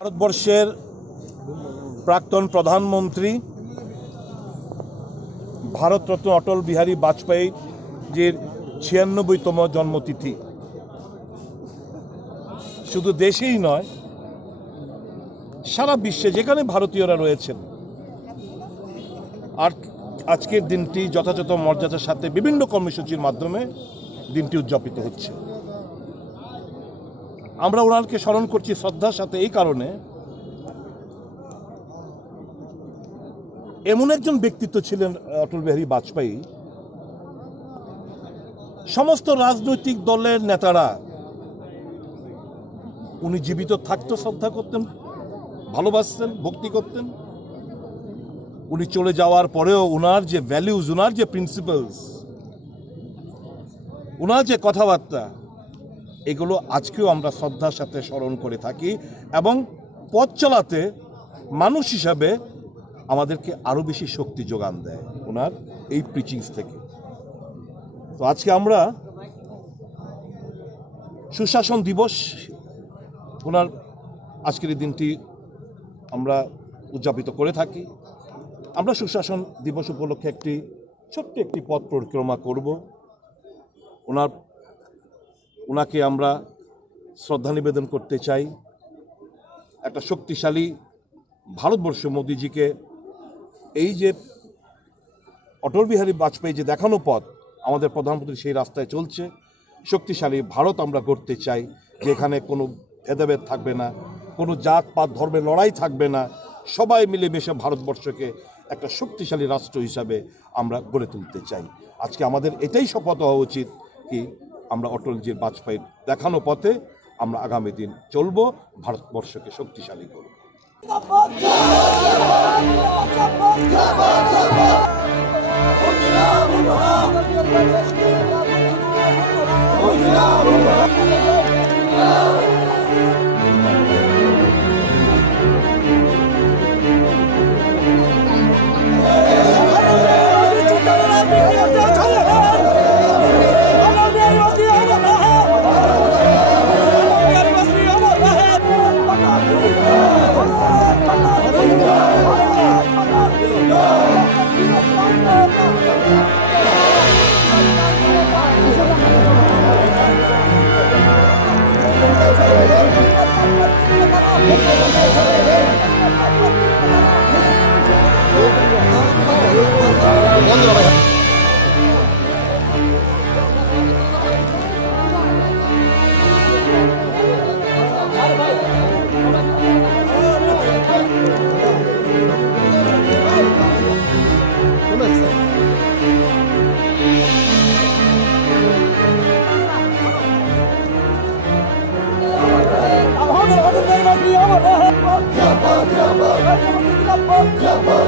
ভারতবর্ষের প্রাক্তন প্রধানমন্ত্রী ভারতরত্ন অটল বিহারী বাজপেয়ীর ৯৬তম জন্মতিথি শুধু দেশেই নয়, সারা বিশ্বে যেখানে ভারতীয়রা রয়েছেন, আর আজকের দিনটি যথাযথ মর্যাদার সাথে বিভিন্ন কর্মসূচির মাধ্যমে দিনটি উদযাপিত হচ্ছে। আমরা ওনাকে স্মরণ করছি শ্রদ্ধার সাথে এই কারণে, এমন একজন ব্যক্তিত্ব ছিলেন অটল বিহারী বাজপেয়ী, সমস্ত রাজনৈতিক দলের নেতারা উনি জীবিত থাকতে শ্রদ্ধা করতেন, ভালোবাসতেন, ভক্তি করতেন। উনি চলে যাওয়ার পরেও ওনার যে ভ্যালুজ, ওনার যে প্রিন্সিপালস, ওনার যে কথাবার্তা, এগুলো আজকেও আমরা শ্রদ্ধার সাথে স্মরণ করে থাকি এবং পথ চলাতে মানুষ হিসাবে আমাদেরকে আরো বেশি শক্তি যোগান দেয় ওনার এই প্রিচিংস থেকে। তো আজকে আমরা সুশাসন দিবস, ওনার আজকের এই দিনটি আমরা উদযাপিত করে থাকি। আমরা সুশাসন দিবস উপলক্ষে ছোট্ট একটি পথ পরিক্রমা করব। ওনাকে আমরা শ্রদ্ধা নিবেদন করতে চাই। একটা শক্তিশালী ভারতবর্ষ, মোদিজিকে এই যে অটল বিহারী বাজপেয়ী যে দেখানো পথ, আমাদের প্রধানমন্ত্রী সেই রাস্তায় চলছে। শক্তিশালী ভারত আমরা গড়তে চাই, যেখানে কোনো ভেদাভেদ থাকবে না, কোনো জাত পাত ধর্মের লড়াই থাকবে না, সবাই মিলেমিশে ভারতবর্ষকে একটা শক্তিশালী রাষ্ট্র হিসাবে আমরা গড়ে তুলতে চাই। আজকে আমাদের এটাই শপথ হওয়া উচিত কি আমরা অটলজির বাজপেয়ীর দেখানো পথে আমরা আগামী দিন চলব, ভারতবর্ষকে শক্তিশালী করব। Jabba,